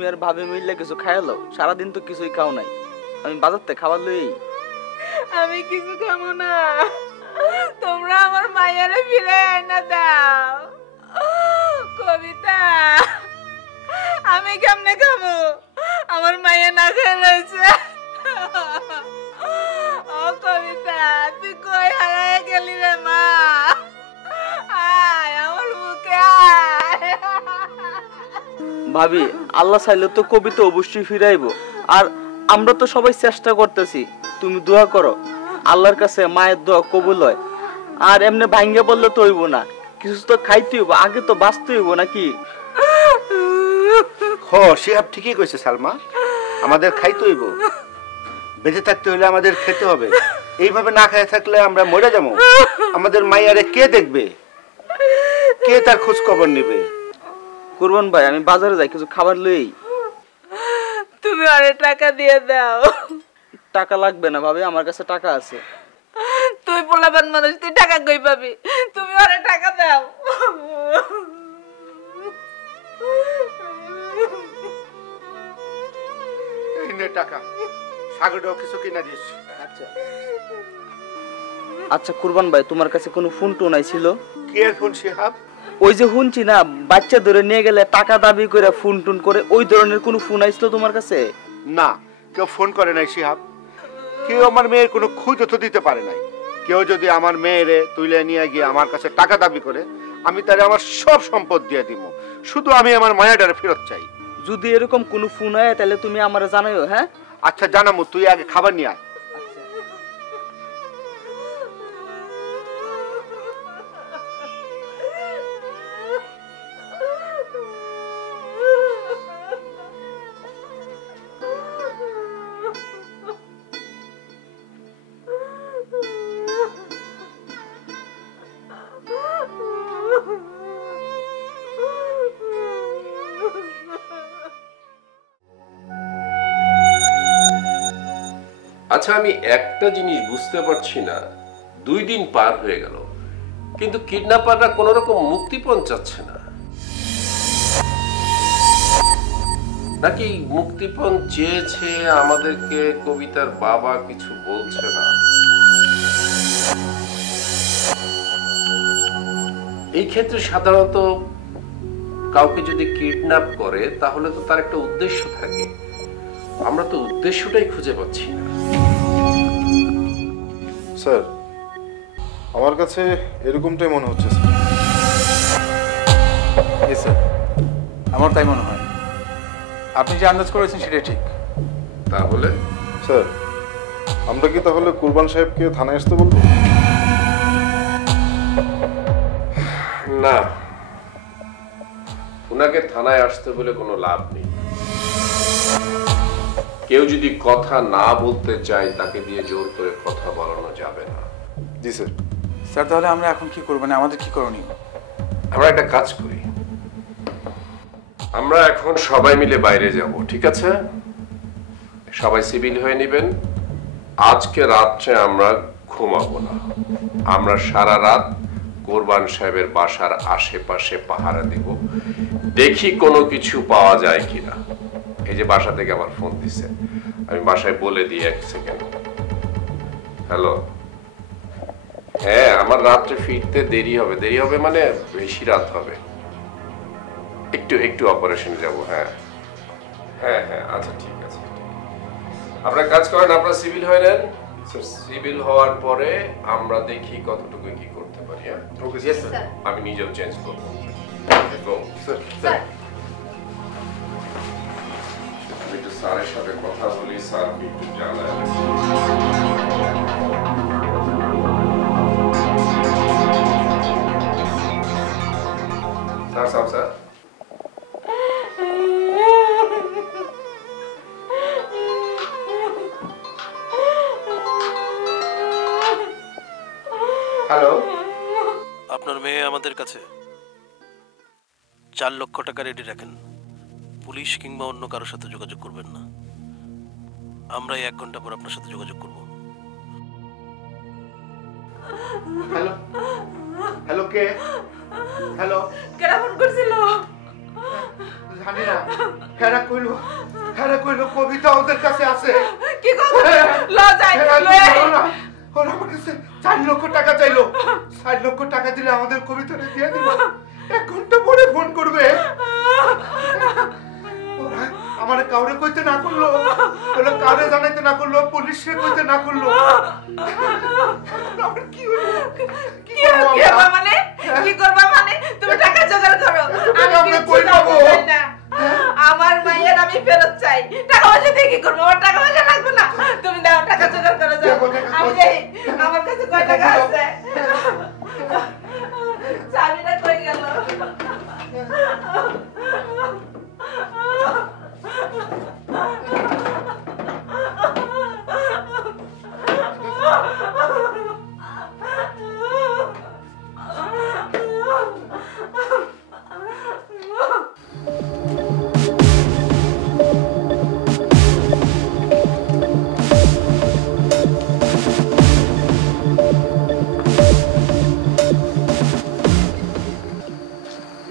তুমি আর ভাবি মিললে কিছু খাইলো, সারাদিন তো কিছুই খাও নাই। আমি বাজার থেকে খাবার লই। আমি কিছু খাবো না, তোমরা আমার মায়ের ফিরে আয়না দাও। কবিতা, আমি কেমনে খাবো? আমার মায়ে না খেয়ে রয়েছে। ও কবিতা, তুই কই হারায় গেলি রে মা? আয় আমার বুকে আয়। ভাবি, আল্লাহ চাইলে তো কবিতা অবশ্যই ফিরাইবো। আর আমরা তো সবাই চেষ্টা করতেছি। তুমি দোয়া করো, আল্লাহর কাছে মায়ের দোয়া কবুল হয়। আর এমনি ভাঙ্গে বললে তো হইব না, কিছু তো খাইতে হইব, আগে তো বাঁচতে হইব নাকি? শিহাব ঠিকই কইছে সালমা, আমাদের খাইতে হইব। বেঁচে থাকতে হলে আমাদের খেতে হবে। এইভাবে না খেয়ে থাকলে আমরা মরে যাবো। আমাদের মাইয়ারে কে দেখবে, কে তার খোঁজ খবর নেবে? কুরবান ভাই, আমি বাজারে যাই, কিছু খাবার লই। তুমি অনেক টাকা দিয়ে দাও। টাকা লাগবে না ভাবি, আমার কাছে টাকা আছে। তুই পোলাপান মানুষ, তুই টাকা কই পাবি? তুমি অনেক টাকা দাও। এই নে টাকা, সাগরটাও কিছু কিনা দিস। আচ্ছা আচ্ছা কুরবান ভাই, তোমার কাছে কোনো ফোন টোন ছিল? কি এর ফোন শিহাব? ওই যে শুনছি না, বাচ্চা ধরে নিয়ে গেলে টাকা দাবি করে ফোন টুন করে, ওই ধরনের কোনো ফোন আইছিল তোমার কাছে? না, কেউ ফোন করে নাই শিহাব। কেউ আমার মেয়ের কোনো খুঁজও তো দিতে পারে নাই। কেউ যদি আমার মেয়েরে তুলে নিয়ে গিয়ে আমার কাছে টাকা দাবি করে, আমি তারে আমার সব সম্পদ দিয়ে দিব। শুধু আমি আমার মায়াটারে ফেরত চাই। যদি এরকম কোনো ফোন হয় তাহলে তুমি আমারে জানাইও। হ্যাঁ আচ্ছা জানামু, তুই আগে খাবার নিয়ে আয়। আচ্ছা, আমি একটা জিনিস বুঝতে পারছি না, 2 দিন পার হয়ে গেল কিন্তু কিডন্যাপাররা কোন রকম মুক্তিপণ চাচ্ছে না, নাকি মুক্তিপণ চেয়েছে আমাদেরকে কবিতার বাবা কিছু বলছে না? এই ক্ষেত্রে সাধারণত কাউকে যদি কিডন্যাপ করে তাহলে তো তার একটা উদ্দেশ্য থাকে, আমরা তো উদ্দেশ্যটাই খুঁজে পাচ্ছি না। স্যার, আমার কাছে এরকমটাই মনে হচ্ছে স্যার। স্যার, আমার তাই মনে হয়। আপনি যে আন্দাজ করেছেন সেটাই ঠিক। তাহলে স্যার, আমরা কি তাহলে কুরবান সাহেবকে থানায় আসতে বলবো? না, ওনাকে থানায় আসতে বলে কোনো লাভ নেই। কেউ যদি কথা না বলতে চায় তাকে দিয়ে জোর করে কথা বলানো যাবে না। জি স্যার। স্যার, তাহলে আমরা এখন কি করব? না আমাদের কি করণীয়? আমরা একটা কাজ করি, আমরা এখন সবাই মিলে বাইরে যাব, ঠিক আছে? সবাই সিভিল হয়ে নেবেন। আজকে রাত্রে আমরা ঘুমাবো না, আমরা সারা রাত কোরবান সাহেবের বাসার আশেপাশে পাহারা দেব, দেখি কোনো কিছু পাওয়া যায় কিনা। এই যে বাসা থেকে আমার ফোন দিছে, আমি বাসায় বলে দিই 1 সেকেন্ড। হ্যালো, হ্যাঁ, আমার রাত্রে ফিরতে দেরি হবে মানে বেশি রাত হবে, একটু অপারেশন যাব। হ্যাঁ হ্যাঁ হ্যাঁ, আচ্ছা ঠিক আছে। আপনারা কাজ করেন, আপনারা সিভিল হয়ে নেন। সিভিল হওয়ার পরে আমরা দেখি কতটুকু কি করতে পারি। হ্যাঁ, ওকে স্যার। আমি নিজেও চেঞ্জ করবো। স্যার, আমি একটু স্যারের সাথে কথা বলি, স্যার একটু জানায়। স্যার হ্যালো, আপনার মেয়ে আমাদের কাছে। 4 লক্ষ টাকা রেডি রাখেন। পুলিশ কিংবা অন্য কারোর সাথে যোগাযোগ করবেন না। আমরা 1 ঘন্টা পর আপনার সাথে যোগাযোগ করব। হ্যালো হ্যালো, কে? হ্যালো, কেডা ফোন করছিল? জানি না। হেরা কইলো কবিতা ওদের কাছে আছে। কি করব ল যাই হেরা লয়ে আই। কইলো না, ওরা আমার কাছে 4 লক্ষ টাকা চাইলো। 4 লক্ষ টাকা দিলে আমাদের কবিতাটা দিয়ে দিল। 1 ঘন্টা পরে ফোন করবে। ওরা আমার কাউরে কইতে না করলো, ওরা কাউরে জানাইতে না করলো, পুলিশে কইতে না করলো। আমার কি হলো? কি করব কি করবা মানে? কি করবা মানে? তুমি টাকা জোগাড় করো। আমি কই পাবো? আমার মায়ের আমি ফেরত চাই। টাকা পয়সা দিয়ে কি করবো? আমার টাকা পয়সা লাগবে না। তুমি দাও, টাকা জোগাড় করে যাও। আমি যাই। আমার কাছে কয় টাকা আছে? চাবিটা কই গেল?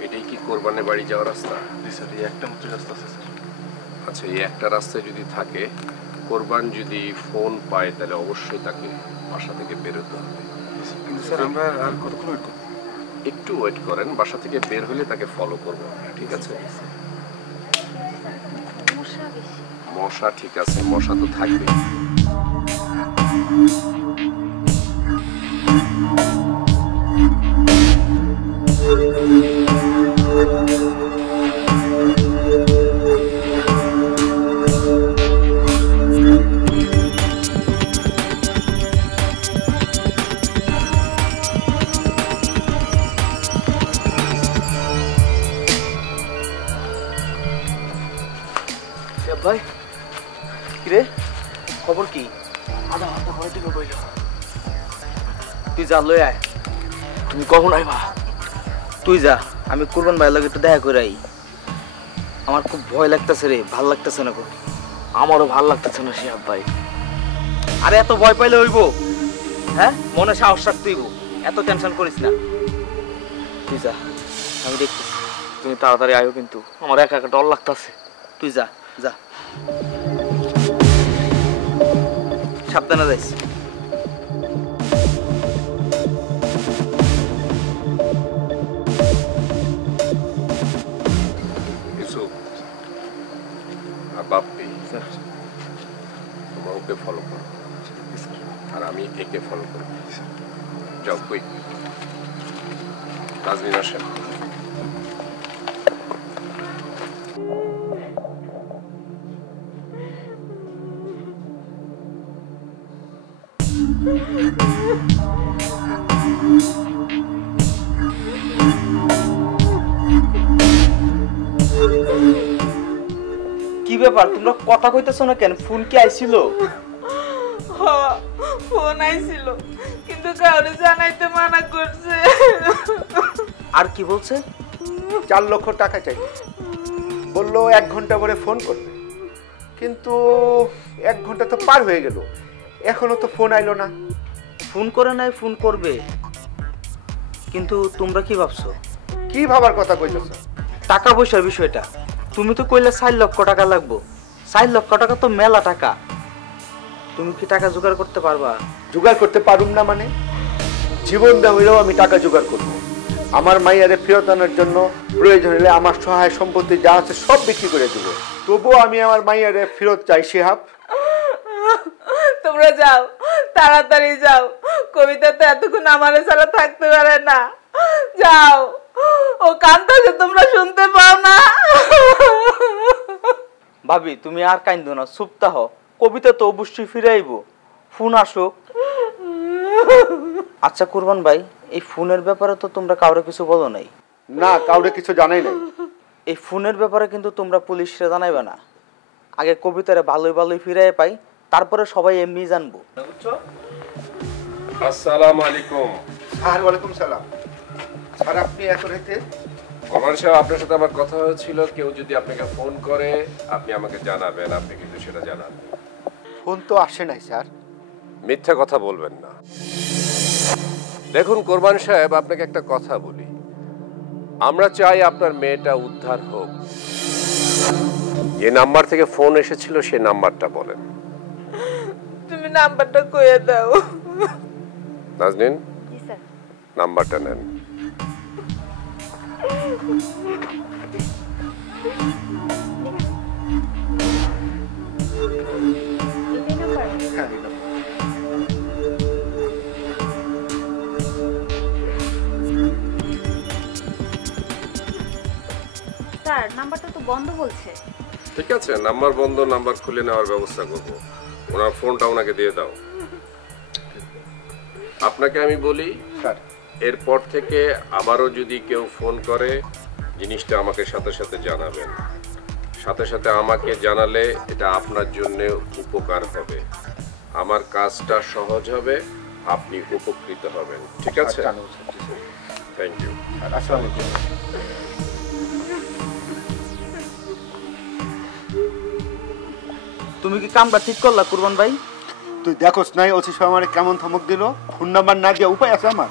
এটাই কি কোরবানের বাড়ি যাওয়ার রাস্তা? জি স্যার, এই একটা মাত্র রাস্তা আছে স্যার। আচ্ছা, এই একটা রাস্তায় যদি থাকে, কোরবান যদি ফোন পায় তাহলে অবশ্যই তাকে বাসা থেকে বেরোতে হবে। কিন্তু স্যার আমরা আর কতক্ষণ ওয়েট করব? একটু ওয়েট করেন, বাসা থেকে বের হলে তাকে ফলো করবো, ঠিক আছে? মশা ঠিক আছে, মশা তো থাকবে। ভাই কিরে খবর কি? আধা ঘন্টা ঘরে থেকে বইল তুই যা লই আয়। তুমি কখন আইবা? তুই যা, আমি কুরবান ভাইয়ের লগে একটু দেখা করে আই। আমার খুব ভয় লাগতেছে রে, ভাল লাগতেছে না। আমারও ভাল লাগতেছে না শিহাব ভাই। আরে এত ভয় পাইলে হইব? হ্যাঁ, মনে সাহস রাখতে হইব, এত টেনশন করিস না। তুই যা, আমি দেখতেছি। তুমি তাড়াতাড়ি আয়ো, কিন্তু আমার একা একা ডর লাগতেছে। তুই যা যা, সাবধানে যাইস। ইউসুফ আর বাপ্পি, তোমরা ওকে ফলো করো আর আমি একে ফলো করবো। যাও, কুইক। নাজনীন আসেন। কি ব্যাপার, তোমরা কথা কইতেছো না কেন? ফোন কি আইছিল? ফোন আইছিল, কিন্তু কাউরে জানাইতে মানা করছে। আর কি বলছে? 4 লক্ষ টাকা চাই, বললো 1 ঘন্টা পরে ফোন করবে। কিন্তু 1 ঘন্টা তো পার হয়ে গেল, এখনো তো ফোন আইলো না। ফোন করে নাই, ফোন করবে। কিন্তু তোমরা কি ভাবছো? কি ভাবার কথা কইতেছ? টাকা পয়সার বিষয়টা তুমি তো কইলে 4 লক্ষ টাকা লাগবো। 4 লক্ষ টাকা তো মেলা টাকা। তুমি কি টাকা জোগাড় করতে পারবা? জোগাড় করতে পারুম না মানে? জীবন দেওয়া হইলেও আমি টাকা জোগাড় করবো। আমার মাইয়ারে ফেরত আনার জন্য প্রয়োজন হলে আমার সহায় সম্পত্তি যা আছে সব বিক্রি করে দেব। তবুও আমি আমার মাইয়ারে ফেরত চাই শিহাব। তোমরা যাও, তাড়াতাড়ি যাও। কবিতা তো এতক্ষণ আমারে ছাড়া থাকতে পারে না। যাও, ও কান্দাছে, তোমরা শুনতে পাও না? ভাবি তুমি আর কাইন্দো না, চুপ থাকো। কবিতা তো অবশ্যই ফিরে আইবো, ফোন আসুক। আচ্ছা কুরবান ভাই, এই ফোনের ব্যাপারে তো তোমরা কাউরে কিছু বলো নাই? না, কাউরে কিছু জানাই নাই। এই ফোনের ব্যাপারে কিন্তু তোমরা পুলিশরে জানাইবে না। আগে কবিতারে ভালোই ভালোই ফিরাই পাই, তারপরে সবাই এমনি জানবো, বুঝছো? আসসালামু আলাইকুম। স্যার ওয়ালাইকুম সালাম। স্যার আপনি এত রাতে? কমান্ড সাহেব, আপনার সাথে আমার কথা হয়েছিল, কেউ যদি আপনাকে ফোন করে আপনি আমাকে জানাবেন। আপনি কিন্তু সেটা জানান। ফোন তো আসে নাই স্যার। মিথ্যা কথা বলবেন না। দেখুন কোরবান সাহেব, আপনাকে একটা কথা বলি। আমরা চাই আপনার মেয়েটা উদ্ধার হোক, যে নাম্বার থেকে ফোন এসেছিল সে নাম্বারটা বলেন। তুমি নাম্বারটা কইয়া দাও। নাজনীন, জি স্যার। নাম্বারটা নেন। এটাই নাম্বার? হ্যাঁ, এই নাম্বার। স্যার নাম্বারটা তো বন্ধ বলছে। ঠিক আছে, নাম্বার বন্ধ, নাম্বার খুলে নেওয়ার ব্যবস্থা করবো। ওনার ফোনটা ওনাকে দিয়ে দাও। আপনাকে আমি বলি, স্যার, এরপর থেকে আবারও যদি কেউ ফোন করে জিনিসটা আমাকে সাথে সাথে জানাবেন। সাথে সাথে আমাকে জানালে এটা আপনার জন্য উপকার হবে, আমার কাজটা সহজ হবে, আপনি উপকৃত হবেন। ঠিক আছে? জানাবো স্যার, জি স্যার। Thank you. আসসালামু আলাইকুম। তুমি কি কামটা ঠিক করলা কুরবান ভাই? তুই দেখোস নাই ওসি সাহেব আমার কেমন ধমক দিল? ফোন নাম্বার না দিয়ে উপায় আছে আমার?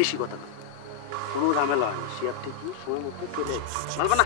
বেশি কথা কোনো ঝামেলা হয় সে আর ঠিকই সময় মতো চলে মানবে না।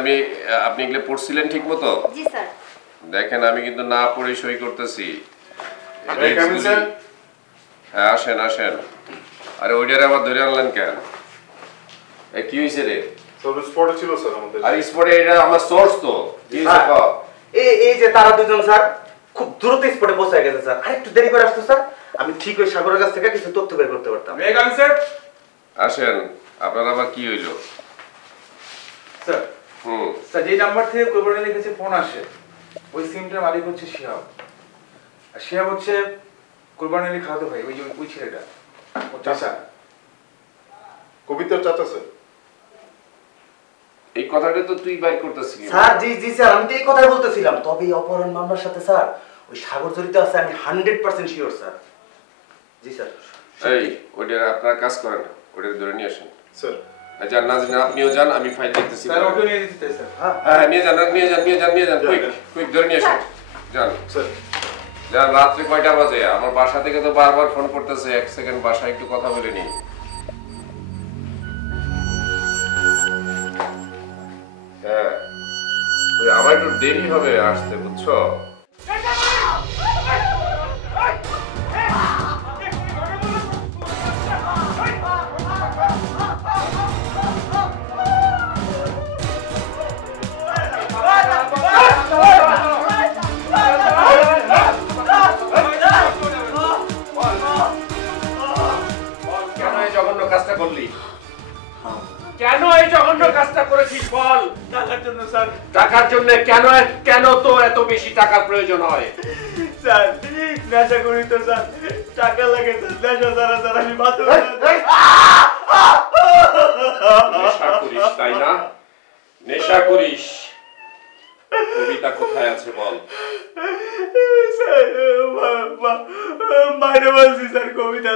আমি আপনি এগুলো পড়ছিলেন ঠিক মতো? জি স্যার। দেখেন আমি কিন্তু না পড়ে সই করতেছি। হ্যাঁ আসেন আসেন। আরে ওইটারে আবার ধরে আনলেন কেন? কি হয়েছে রে? স্পটে ছিল স্যার আমাদের। আর স্পটে এটা আমার সোর্স তো। কি হয়েছে? এই যে তারা দুজন স্যার খুব দ্রুত স্পটে পৌঁছে গেছে স্যার। আরেকটু দেরি করে আসতো স্যার, আমি ঠিক ওই সাগরের কাছ থেকে কিছু তথ্য বের করতে পারতাম। আসেন, আপনার আবার কি হইলো? স্যার স্যার যে নাম্বার থেকে কোরবানির কাছে ফোন আসে ওই সিমটার মালিক হচ্ছে শিহাব, আর শিহাব হচ্ছে কোরবানির খালাতো ভাই, ওই যে ওই ছেলেটা ওর চাচা। কবিতার চাচা স্যার। এই কথাটা তো তুই বাইর করতেছিস। স্যার জি জি স্যার, আমি তো এই কথাই বলতেছিলাম। তবে এই অপহরণ মামলার সাথে স্যার ওই সাগর জড়িত আছে, আমি 100% শিওর স্যার। জি স্যার। এই ওইটা আপনার কাজ করেন, ওইটা ধরে নিয়ে আসেন স্যার। আচ্ছা নাজনীন আপনিও যান, আমি ফাইল দেখতেছি। স্যার ওকে নিয়ে যেতে স্যার। হ্যাঁ নিয়ে যান নিয়ে যান নিয়ে যান নিয়ে যান, কুইক কুইক ধরে নিয়ে আসেন। যান স্যার। যান। রাত্রে কয়টা বাজে? আমার বাসা থেকে তো বারবার ফোন করতেছে, এক সেকেন্ড বাসায় একটু কথা বলে নি। হ্যাঁ ওই আমার একটু দেরি হবে আসতে, বুঝছো? কেন এই জঘন্য কাজটা করলি? কেন এই জঘন্য কাজটা করেছিস বল? টাকার জন্য স্যার। টাকার জন্য? কেন কেন তোর এত বেশি টাকার প্রয়োজন হয়? স্যার নেশা করি তো স্যার, টাকা লাগে স্যার। নেশা ছাড়া স্যার আমি বাঁচব না। নেশা করিস তাই না? নেশা করিস। কবিতা কোথায় আছে বল। বাইরে বলছি স্যার কবিতা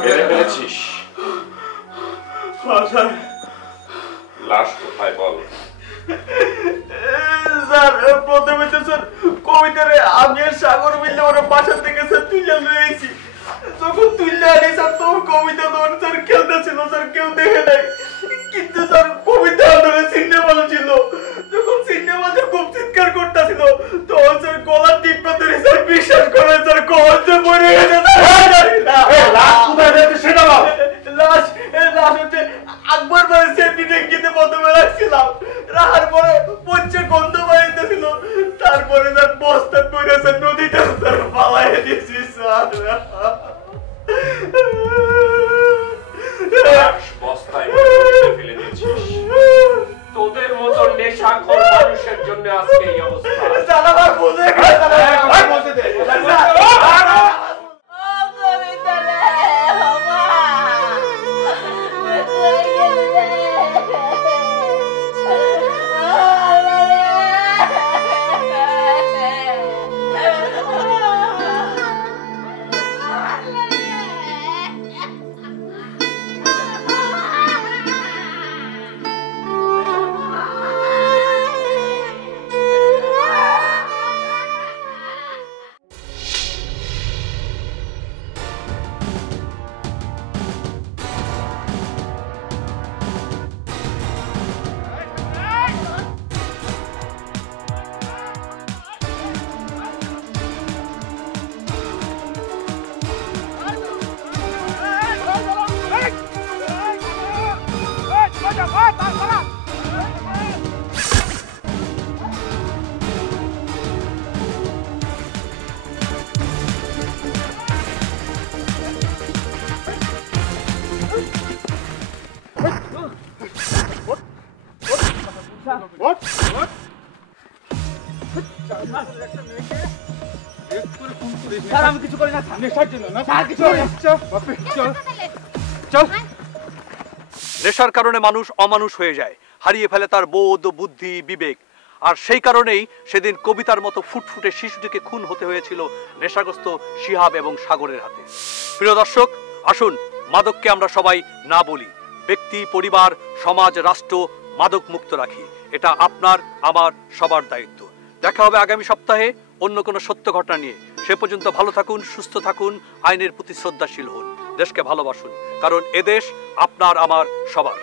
মেরে ফেলেছিস? লাশ কোথায় বল। স্যার প্রথমে তো স্যার কবিতারে আমি আর সাগর মিললে ওরা বাসা থেকে স্যার তুলে নিয়েছি। যখন তুলে আনি স্যার তো কবিতা তখন স্যার খেলতেছিল স্যার, কেউ দেখে নাই। কিন্তু স্যার কবিতা ধরে সিনেমা ছিল, যখন সিনেমা খুব চিৎকার করতেছিল তখন স্যার গলার টিপা ধরে স্যার বিশ্বাস করে স্যার কবরে পড়ে গেছে। লাশ কোথায় যাচ্ছে সেটা বল। লাশ হচ্ছে আকবর ভাই সেফটি ট্যাঙ্কিতে প্রথমে রাখছিলাম, রাখার পরে পচে গন্ধ বাইতেছিল, তারপরে স্যার বস্তা করে স্যার নদীতে স্যার পালাই দিয়েছি স্যার। বস্তায় নদীতে ফেলে দিয়েছিস। তোদের মতো নেশাখোর মানুষের জন্য আজকে এই অবস্থা। জানাবার বুঝে বলতে দে। আমি কিছু করি না, নেশার জন্য না স্যার, কিছু চল। নেশার কারণে মানুষ অমানুষ হয়ে যায়, হারিয়ে ফেলে তার বোধ, বুদ্ধি, বিবেক। আর সেই কারণেই সেদিন কবিতার মতো ফুটফুটে শিশুটিকে খুন হতে হয়েছিল নেশাগ্রস্ত শিহাব এবং সাগরের হাতে। প্রিয় দর্শক, আসুন মাদককে আমরা সবাই না বলি, ব্যক্তি, পরিবার, সমাজ, রাষ্ট্র মাদক মুক্ত রাখি। এটা আপনার, আমার, সবার দায়িত্ব। দেখা হবে আগামী সপ্তাহে অন্য কোনো সত্য ঘটনা নিয়ে। সে পর্যন্ত ভালো থাকুন, সুস্থ থাকুন, আইনের প্রতি শ্রদ্ধাশীল হন, দেশকে ভালোবাসুন, কারণ এদেশ আপনার আমার সবার।